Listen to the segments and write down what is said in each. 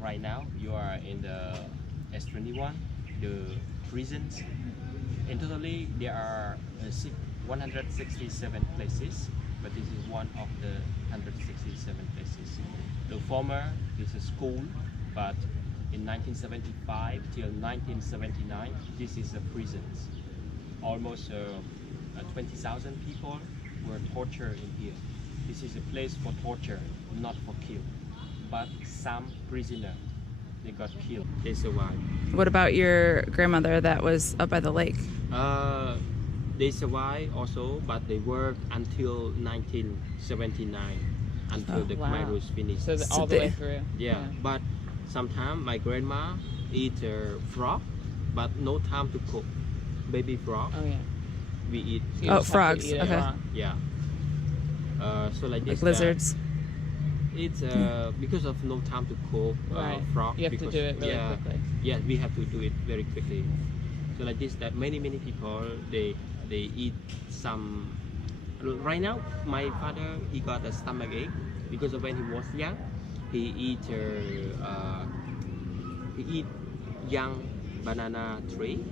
Right now you are in the S21, the prisons. In totally there are 167 places, but this is one of the 167 places. The former is a school, but in 1975 till 1979 this is a prison. Almost 20,000 people were tortured in here. This is a place for torture, not for kill. But some prisoners, they got killed. They survived. What about your grandmother that was up by the lake? They survived also, but they worked until 1979, until the Khmer Rouge finished. So all the way through. Yeah, but sometimes my grandma eat frog, but no time to cook. Baby frog. Oh yeah. We eat. Oh, frogs. Okay. Yeah. So like this. Like lizards. It's because of no time to cook frog. You have to do it really quickly. Yeah, we have to do it very quickly. So like this, that many people they eat some. Right now, my father he got a stomach ache because of when he was young, he eat young banana tree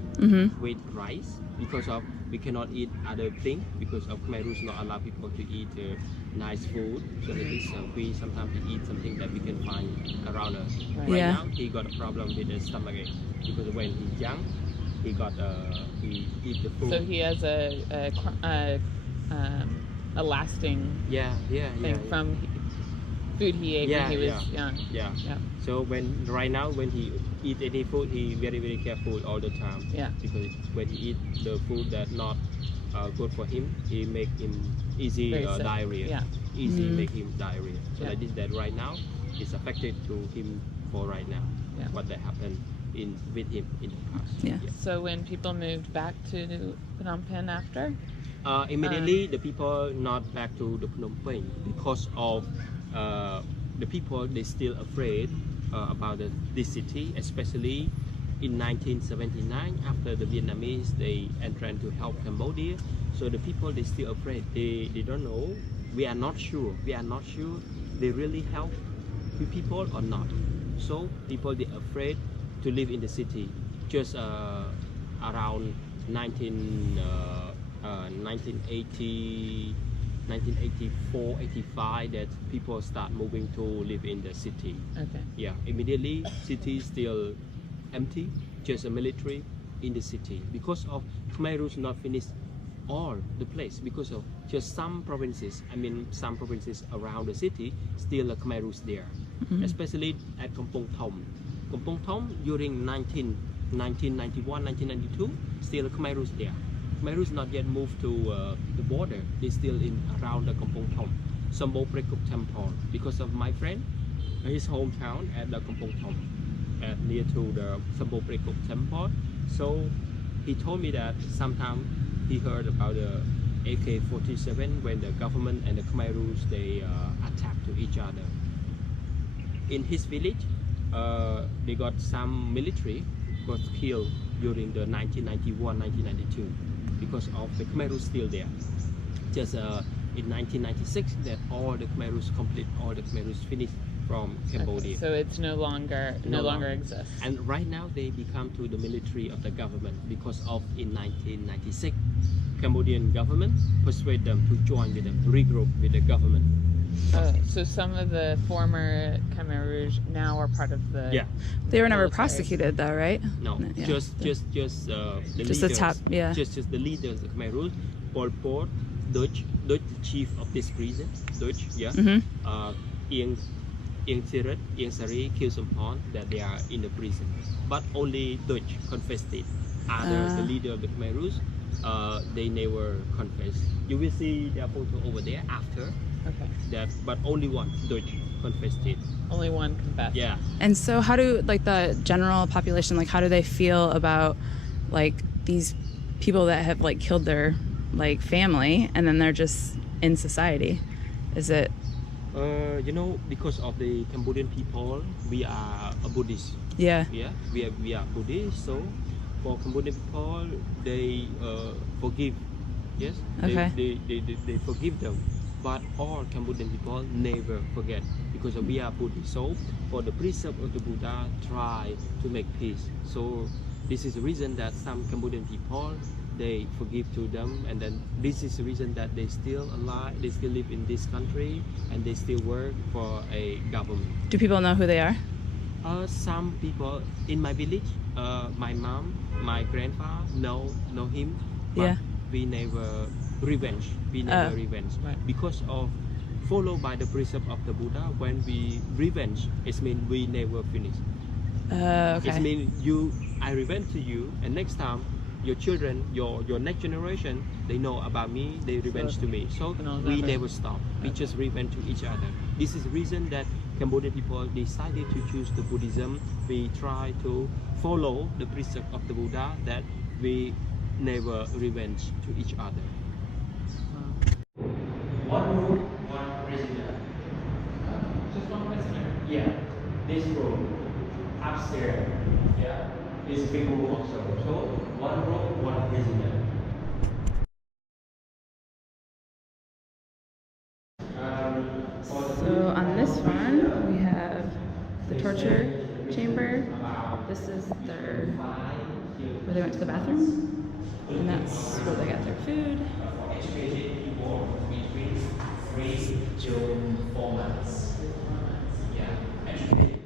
with rice because of we cannot eat other thing because of Khmer Rouge not allow people to eat nice food. So like this, we sometimes eat something that we can find around us. Right now, he got a problem with the stomach ache because when he's young, he got he eat the food. So he has a lasting thing from food he ate when he was young. Yeah. So right now when he eat any food, he very careful all the time. Yeah. Because when he eat the food that not good for him, he make him easy diarrhea. Yeah. Easy make him diarrhea. So like this, that right now is affected to him for right now. Yeah. What that happened with him in the past. Yeah. So when people moved back to Phnom Penh after? Immediately the people not back to the Phnom Penh because of the people they still afraid about this city, especially in 1979 after the Vietnamese they entered to help Cambodia. So the people they still afraid. They don't know. We are not sure. They really help the people or not. So people they afraid to live in the city. Just around 1980. 1984, 85 that people start moving to live in the city. Okay. Yeah, immediately city still empty, just a military in the city because of Khmer Rouge not finished all the place because of just some provinces. I mean some provinces around the city still a Khmer Rouge there, especially at Kampong Thom. Kampong Thom during 1991, 1992 still a Khmer Rouge there. Khmer Rouge not yet moved to the border. They still in around the Kampong Thom, Sambo Prekuk Temple. Because of my friend, his hometown at the Kampong Thom, near to the Sambo Prekuk Temple. So he told me that sometime he heard about the AK-47 when the government and the Khmer Rouge they attack to each other. In his village, they got some military got killed during the 1991, 1992. Because of the Khmer Rouge still there. Just in 1996 that all the Khmer Rouge finished from Cambodia. Okay, so it's no longer exists. And right now they become to the military of the government because of in 1996 Cambodian government persuade them to join with them, regroup with the government. So some of the former Khmer Rouge now are part of the. Yeah. They were never prosecuted though, right? No, just the leaders. The top, Just the leaders of Khmer Rouge, Pol Pot, Dutch chief of this prison, Dutch, Ieng Sirat, Ieng Sari, Khieu Samphan, that they are in the prison. But only Dutch confessed it. Others, the leader of the Khmer Rouge, they never confessed. You will see their photo over there after. Okay. That, but only one Dutch confessed it. Only one confessed. Yeah. And so how do like the general population, like how do they feel about like these people that have like killed their like family and then they're just in society? Is it? You know, because of the Cambodian people, we are a Buddhist. Yeah. Yeah. We are Buddhist, so for Cambodian people, they forgive. Yes. Okay. They forgive them. But all Cambodian people never forget because we are Buddhist. So for the precept of the Buddha, try to make peace. So this is the reason that some Cambodian people, they forgive to them, and then this is the reason that they still alive, they still live in this country, and they still work for a government. Do people know who they are? Some people in my village, my mom, my grandfather know him, but Yeah. we never revenge. We never revenge because of followed by the precept of the Buddha. When we revenge, it means we never finish. Okay. It means I revenge to you, and next time your children, your next generation, they know about me, they revenge to me. So we never stop. We just revenge to each other. This is the reason that Cambodian people decided to choose the Buddhism. We try to follow the precept of the Buddha, that we never revenge to each other. One room, one prisoner. Just one prisoner. Yeah, this room upstairs. Yeah, is big room also. So one room, one prisoner. So on this one, we have the torture chamber. This is where they went to the bathroom, and that's where they got their food. Educated people between 3 to 4 months. Yeah, educated.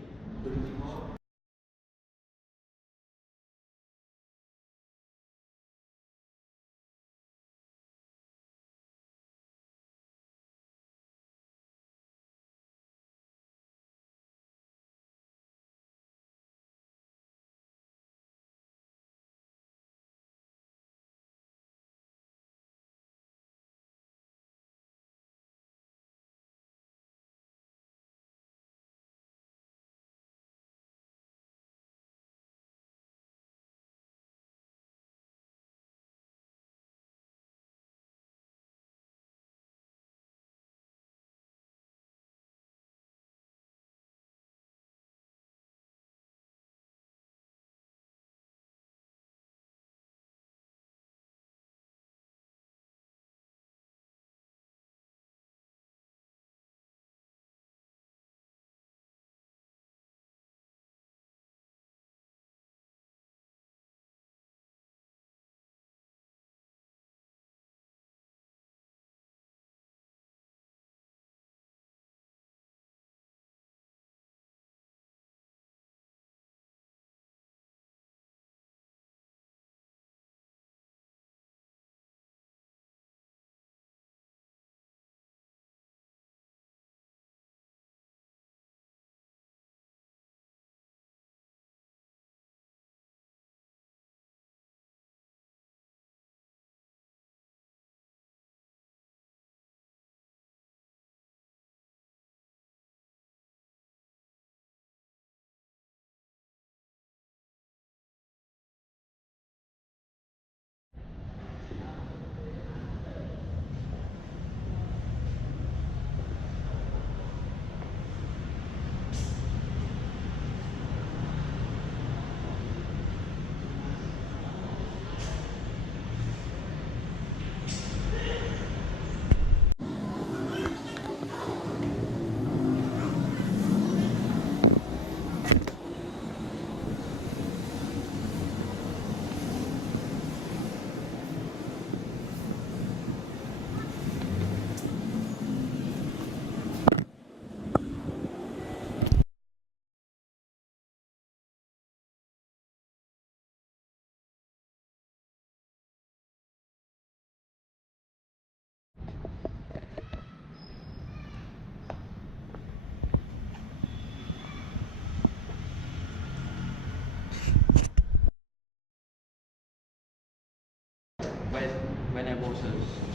When I was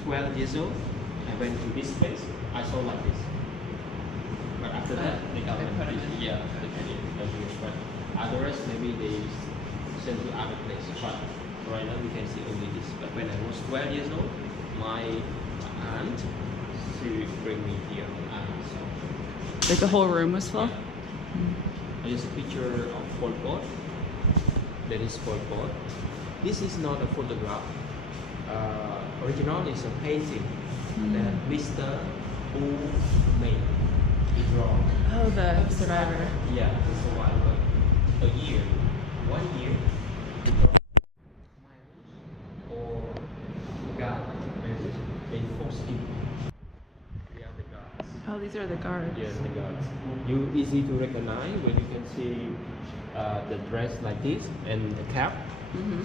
12 years old, I went to this place. I saw like this. But after that, they got they put it in. yeah, they put it everywhere. But others maybe they send to other places. But right now we can see only this. But when I was 12 years old, my aunt she bring me here. So Like the whole room was full? there's a picture of Pol Pot. That is Pol Pot. This is not a photograph. Original is a painting that Mr. Wu made. It's wrong. Oh, the survivor. Yeah, the survivor. A year, 1 year. The draw. Or God, they force him. They are the gods. Oh, these are the guards. Yes, the gods. You easy to recognize when you can see the dress like this and the cap.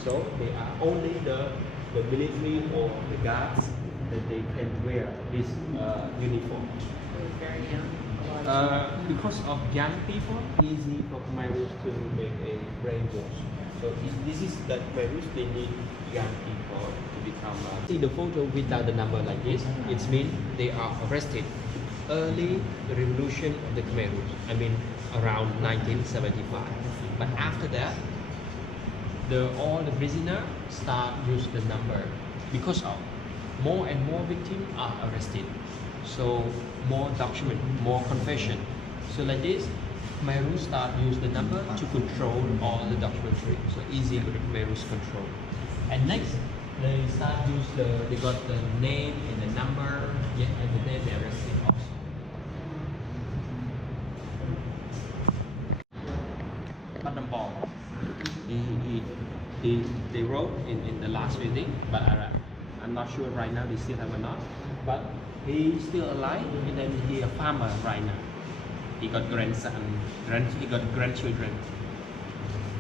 So they are only the military or the guards that they can wear this uniform. Very young. Because of young people, easy for Khmerus to make a brainwash. So this is that Khmerus, they need young people to become. See the photo without the number like this. It means they are arrested early revolution of the Khmerus. I mean around 1975. But after that, all the prisoners start use the number because of more and more victims are arrested. So more document, more confession. So like this, Khmerus start use the number to control all the documentary. So easy for the Khmerus control. And next, they start use they got the name and the number, yeah, and the name they arrested also. Bottom ball. They wrote in the last building, but I'm not sure right now they still have or not. But he's still alive, and then he's a farmer right now. He got grandson, he got grandchildren,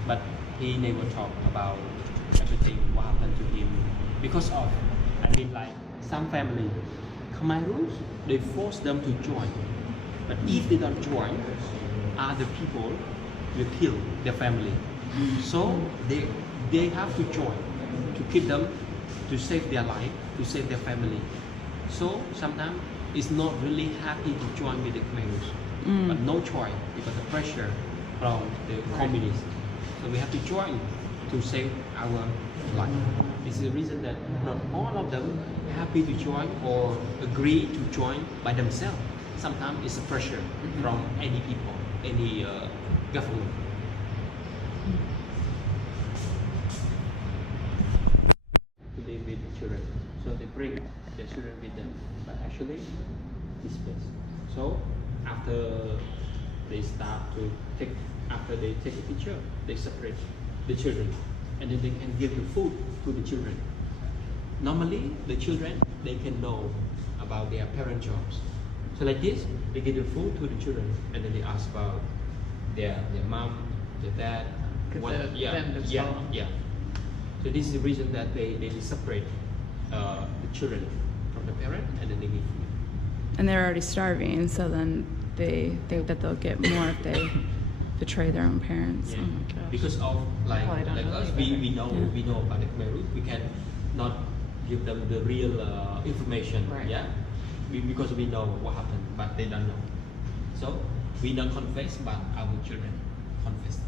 but he never talked about everything what happened to him because of, I mean, like some family, Khmerus, they force them to join, but if they don't join, other people will kill their family. So they have to join to keep them, to save their life, to save their family. So sometimes it's not really happy to join with the Khmerus, but no choice because of pressure from the communists. So we have to join to save our life. This is the reason that not all of them happy to join or agree to join by themselves. Sometimes it's a pressure from any people, any government. Today with the children, so they bring their children with them, but actually this place. So after they start to take, after they take a picture, they separate the children, and then they can give the food to the children. Normally, the children, they can know about their parent jobs. So like this, they give the food to the children, and then they ask about their mom, their dad, yeah. So this is the reason that they separate the children from the parent, and then they give food. And they're already starving, so then they think that they'll get more if they betray their own parents. Yeah. Oh my gosh. Because of like us, we know about the Khmerus. We can not give them the real information. Right. Yeah, because we know what happened, but they don't know. So we don't confess, but our children confess.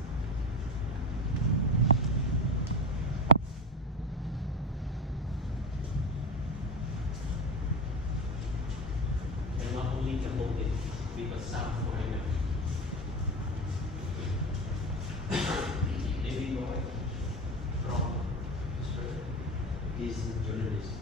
And not only Cambodia, because some foreigners. David Boy from Australia. He's a journalist.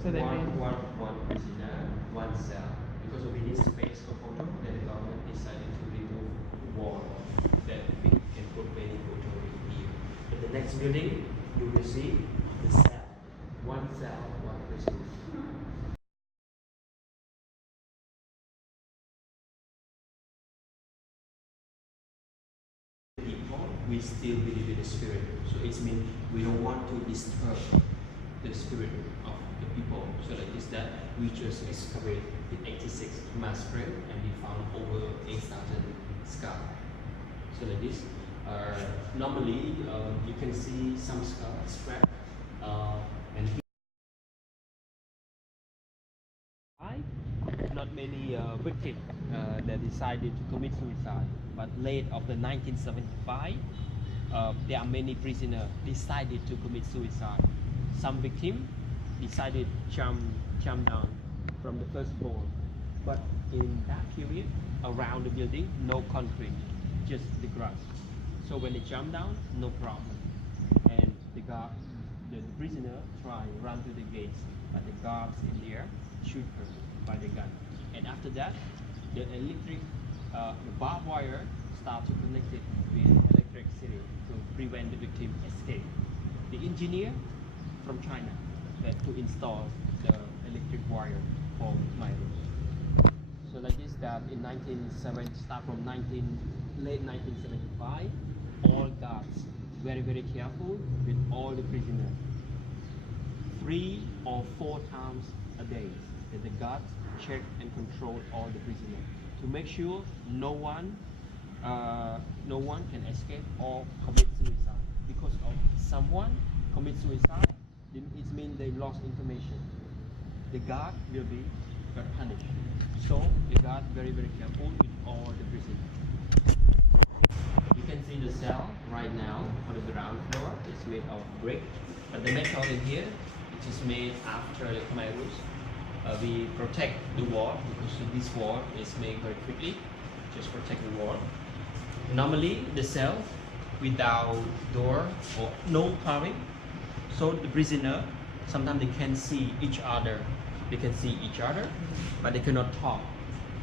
So they one made prisoner, one cell. Because we need space for photo, then the government decided to remove the wall that we can put many photo in here. In the next building, you will see the cell. One cell, one prisoner. People, we still believe in the spirit. So it means we don't want to disturb the spirit of the people. So like this, that we just excavate in 86 mass grave, and we found over 8,000 skulls. So like this, normally you can see some skull scrap, and not many victims that decided to commit suicide. But late of the 1975, there are many prisoners decided to commit suicide. Some victims decided jump down from the first floor. But in that period, around the building, no concrete, just the grass. So when they jump down, no problem. And the prisoner try run to the gates, but the guards in there shoot her by the gun. And after that, the barbed wire start to connect it with electricity to prevent the victim escape. The engineer from China that to install the electric wire for Khmer Rouge. So like this, that in 1970, start from late 1975, all guards very careful with all the prisoners. 3 or 4 times a day, that the guards check and control all the prisoners to make sure no one can escape or commit suicide. Because of someone commit suicide, it means they lost information. The guard will be punished. So the guard very careful with all the prisoners. You can see the cell right now on the ground floor. It's made of brick, but the metal in here, it is made after the Khmer Rouge. We protect the wall because this wall is made very quickly. Just protect the wall. Normally the cell without door or no carving, so the prisoner sometimes they can see each other. They can see each other, but they cannot talk.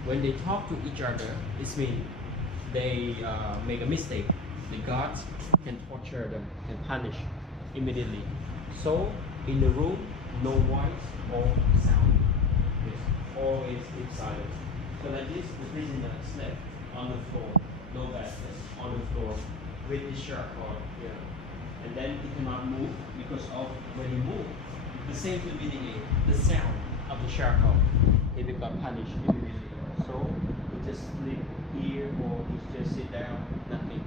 When they talk to each other, it means they make a mistake. The guards can torture them and punish immediately. So in the room, no voice or sound. It's always keep silent. So like this, the prisoner slept on the floor, no bed, on the floor with his shirt on here. And then he cannot move because of when he moves, the same to the sound of the charcoal. He will got punished immediately. So he just sleep here or he just sit down, nothing.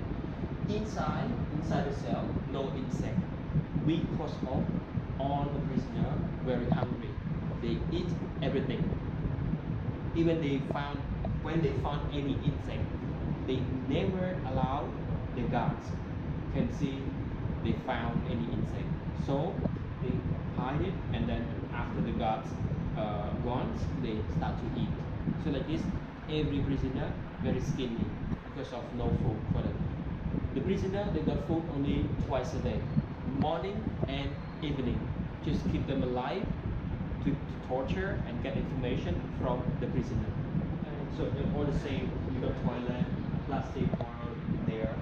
Inside the cell, no insect. Because of all the prisoners very hungry. They eat everything. Even when they found any insect, they never allow the guards can see they found any insect. So they hide it, and then after the guards gone, they start to eat. So like this, every prisoner very skinny because of no food for them. The prisoner, they got food only twice a day, morning and evening. Just keep them alive to torture and get information from the prisoner. And so they're all the same. You got toilet, plastic bottle there.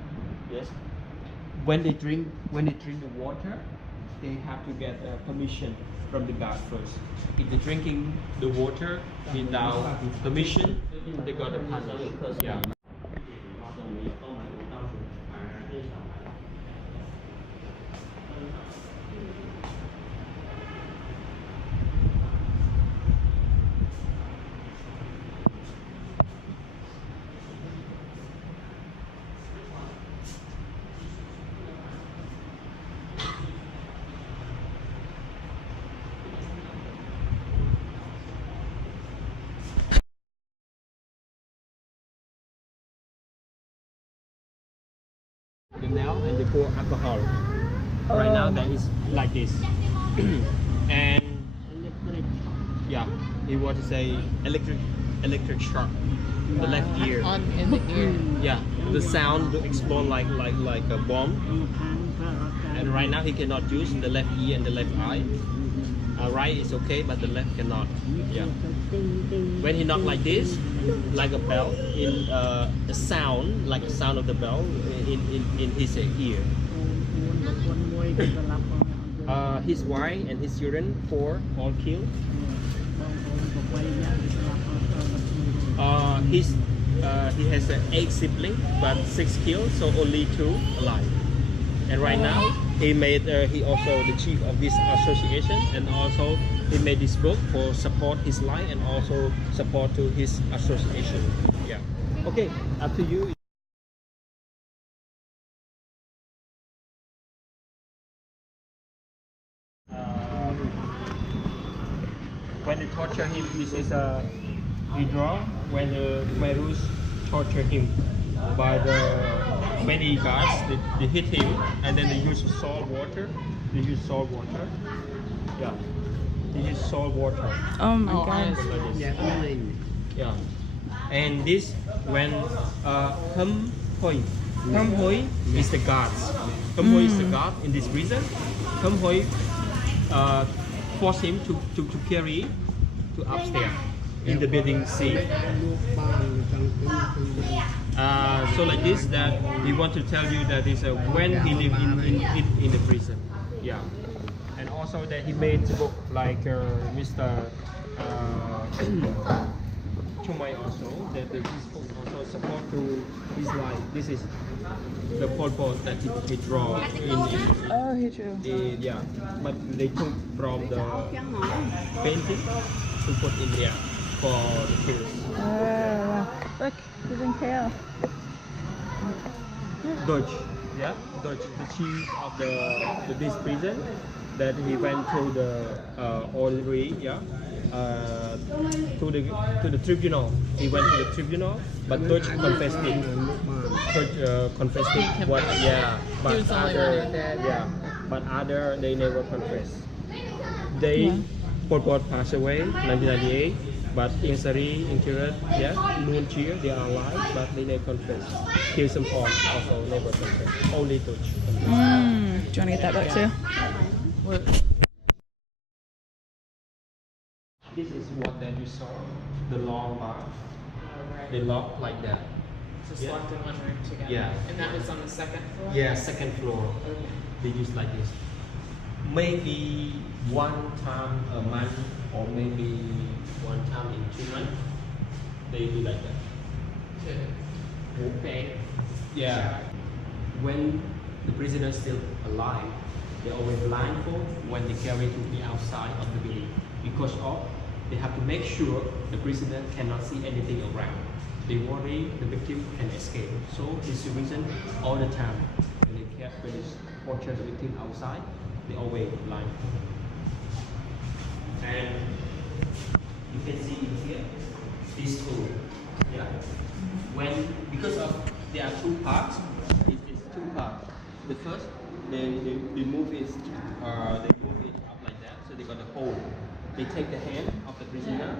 Yes. When they drink the water, they have to get permission from the guard first. If they're drinking the water without permission, they got a punish. Yeah. The nail and they pour alcohol. Right now that is like this. And yeah, he want to say electric shock. The left ear. In the ear. Yeah, the sound to explode like a bomb. And right now he cannot use the left ear and the left eye. Right is okay, but the left cannot. Yeah. When he knock like this, like a bell, in the sound, like the sound of the bell in his ear. His wife and his children, 4, all killed. He has 8 siblings, but 6 killed, so only 2 alive. And right now, he also the chief of this association, and also he made this book for support his life and also support to his association. Yeah. Okay, up to you. When they torture him, this is he draw when the Khmer Rouge torture him by the many guards. They hit him and then they use salt water. Yeah, they use salt water. Oh my God. Yeah. And this when Kham Hoi is the guards. Kham Hoi is the guard in this prison. Kham Hoi forced him to carry to upstairs in the building C. So like this, that we want to tell you that is when he lived in the prison. Yeah. And also that he made a book like Mr. Chumai also, that this book also support to his life. This is the Pol Pot that he draw Oh, he drew. yeah, but they took from the painting to put in there for the kills. Oh, look, he's in kale. Dutch, yeah, Dutch, the chief of this prison, that he went to the orderly, yeah, to the tribunal. He went to the tribunal, but Dutch confessed it. Dutch confessed it. What? Yeah, but other, yeah, but other they never confessed. They Pol Pot passed away 1998. But in Sari, in Kirat, yeah, Noon Chia, they are alive, but they never confess. Kill some Pong also never confess. Only Dutch. Do you want to get that book too? What? This is what that you saw, the long bar. They lock like that. Just locked in one room together. Yeah. And that was on the second floor? Yeah, second floor. Okay. They use like this. Maybe one time a month, or maybe one time in 2 months, they do like that. Okay. Yeah. When the prisoner is still alive, they always blindfold when they carry to the outside of the building, because of they have to make sure the prisoner cannot see anything around. They worry the victim can escape. So this is the reason all the time when they torture the victim outside, they always blindfold. And you can see in here these two. Yeah. When because of there are two parts, it's two parts. The first they move it up like that, so they got a hole. They take the hand of the prisoner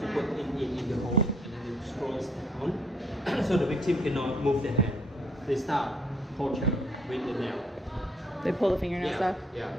to put in the hole, and then they screw it on, so the victim cannot move the hand. They start torture with the nail. They pull the fingernails off? Yeah.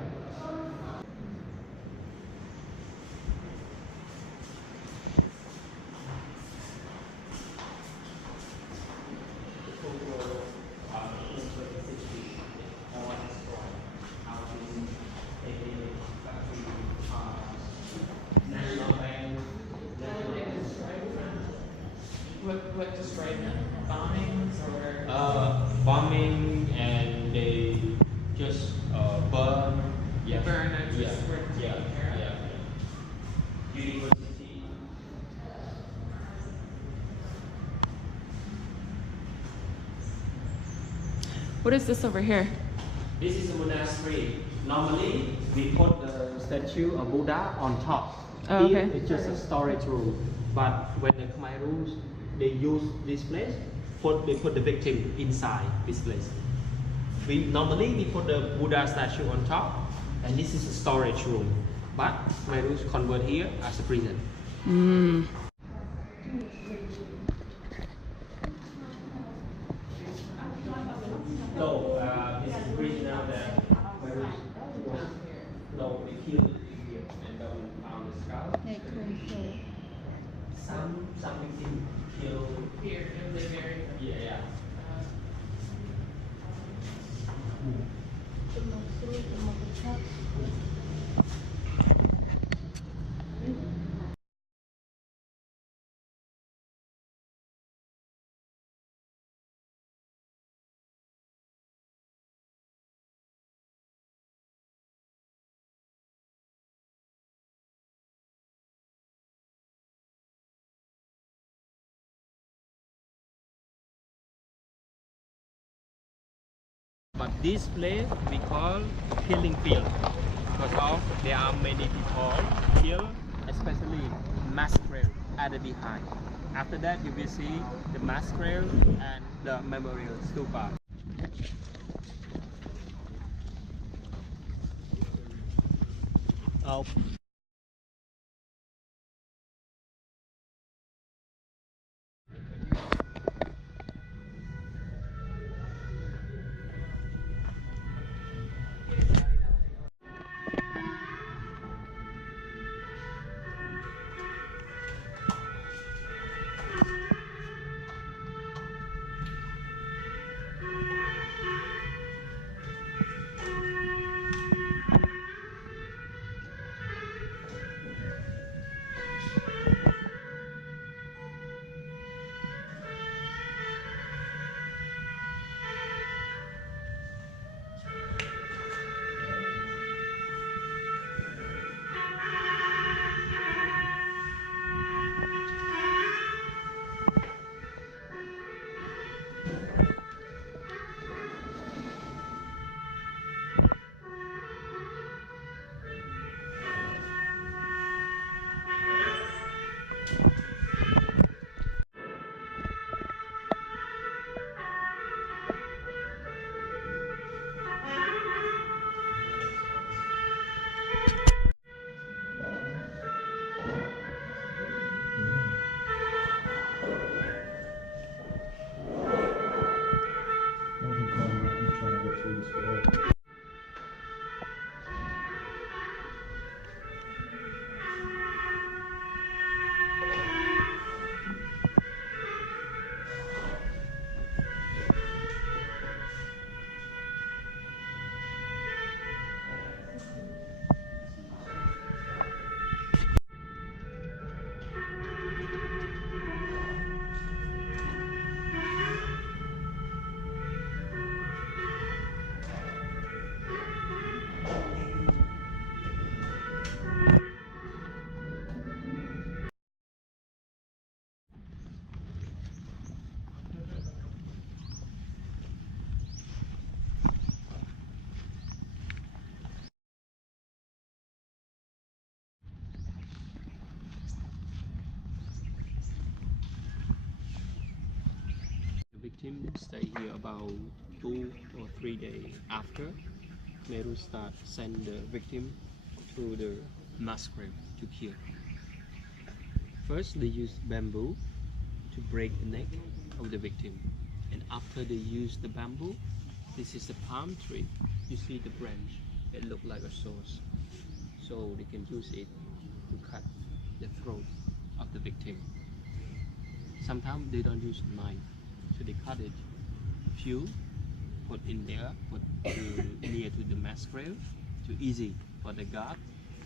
What destroyed them? Bombings or? Bombing, and they just burn. Yeah. Burn and Yeah. just were taken care of? University. What is this over here? This is a monastery. Normally, we put the statue of Buddha on top. Oh, Here, okay. it's just a storage room. But when the Khmer rules, they use this place. They put the victim inside this place. Normally we put the Buddha statue on top, and this is a storage room. But Khmer rules convert here as a prison. So this is a prisoner that Khmer rules was, no, they killed here and then we found the skull. Some victims killed Here in the very. yeah. But this place we call killing field, because of there are many people killed, especially mass grave at the behind. After that you will see the mass grave and the memorial stupa. Oh. victim stay here about 2 or 3 days after. Khmer start send the victim to the mass grave to kill. First they use bamboo to break the neck of the victim, and after they use the bamboo, this is a palm tree, you see the branch, it look like a sword, so they can use it to cut the throat of the victim. Sometimes they don't use knife, so they cut it few, put in there, put near to the mass grave, too easy for the guard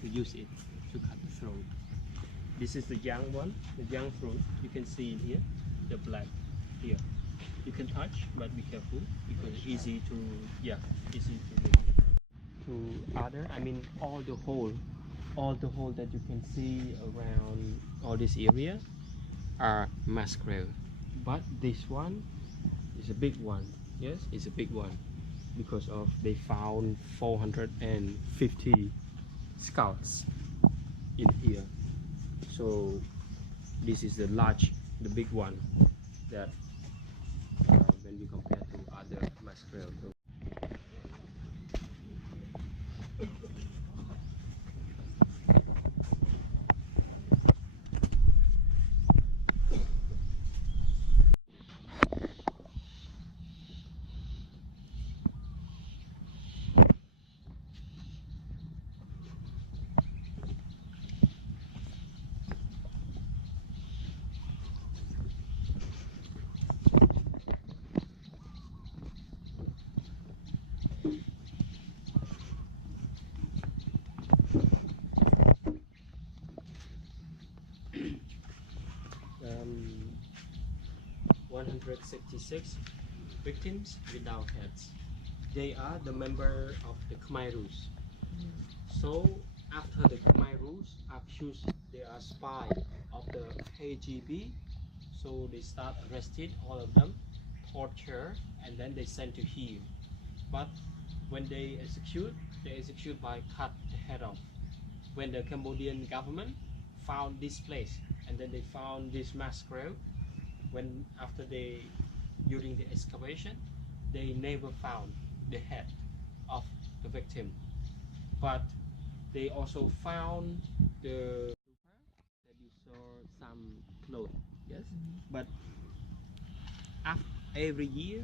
to use it to cut the throat. This is the young one, the young fruit. You can see in here, the black here. You can touch, but be careful because it's easy to, easy to make. To other, I mean all the hole that you can see around all this area are mass grave. But this one is a big one. Yes, it's a big one because of they found 450 skulls in here. So this is the big one that when we compare to other mass grave. 166 victims without heads. They are the member of the Khmer Rouge. So after the Khmer Rouge accused they are spy of the KGB, so they start arrested all of them, torture, and then they sent to here. But when they execute by cut the head off. When the Cambodian government found this place, and then they found this mass grave, when after during the excavation, they never found the head of the victim, but they also found the that you saw some clothes. Yes, but after every year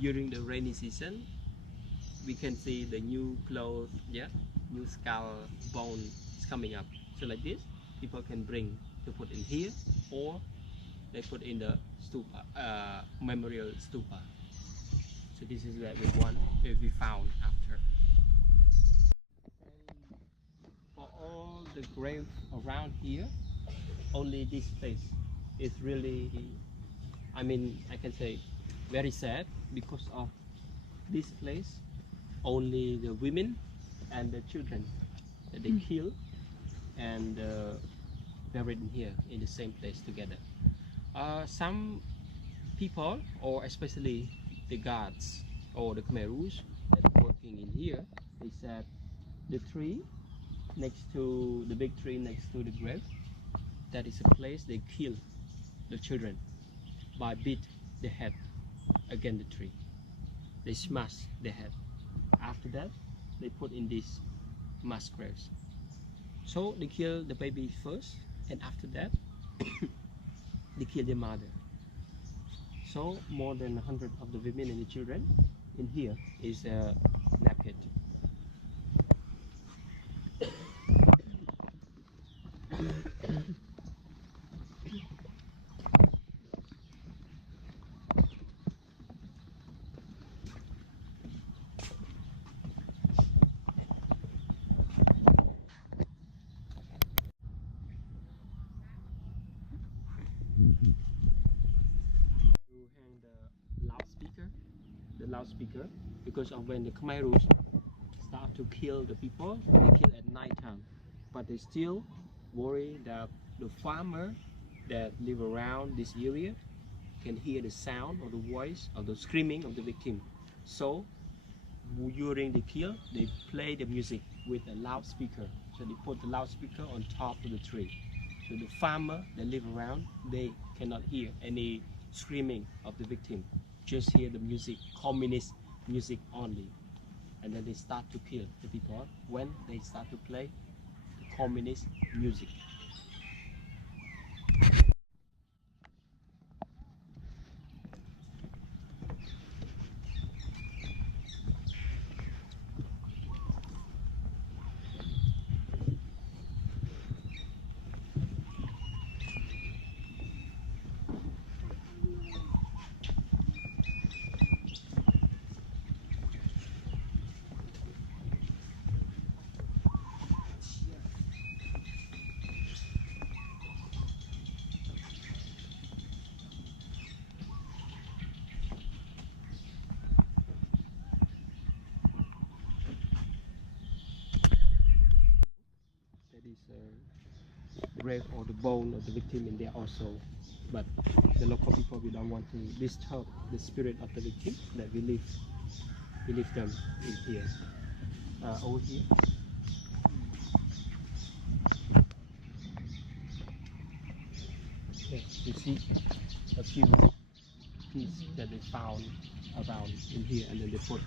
during the rainy season, we can see the new clothes, new skull bone is coming up. So like this, people can bring to put in here, or they put in the stupa, memorial stupa. So this is what we found after. And for all the graves around here, only this place is really, I mean, I can say very sad, because of this place only the women and the children that they kill and buried in here in the same place together. Some people, or especially the guards or the Khmer Rouge that are working in here, they said the tree next to the big tree next to the grave, that is a place they kill the children by beat the head against the tree. They smash the head. After that, they put in these mass graves. So they kill the baby first, and after that they kill the mother. So more than 100 of the women and the children in here is naked. To hang the loudspeaker, because of when the Khmer Rouge start to kill the people, they kill at night time, but they still worry that the farmer that live around this area can hear the sound or the voice of the screaming of the victim. So during the kill, they play the music with a loudspeaker. So they put the loudspeaker on top of the tree. So the farmer that live around, they cannot hear any screaming of the victim. just hear the music, communist music only, and then they start to kill the people when they start to play the communist music. That is a grave or the bone of the victim in there also, but the local people, we don't want to disturb the spirit of the victim, that we leave them in here. Over here. Okay, you see a few pieces that they found around in here, and then they put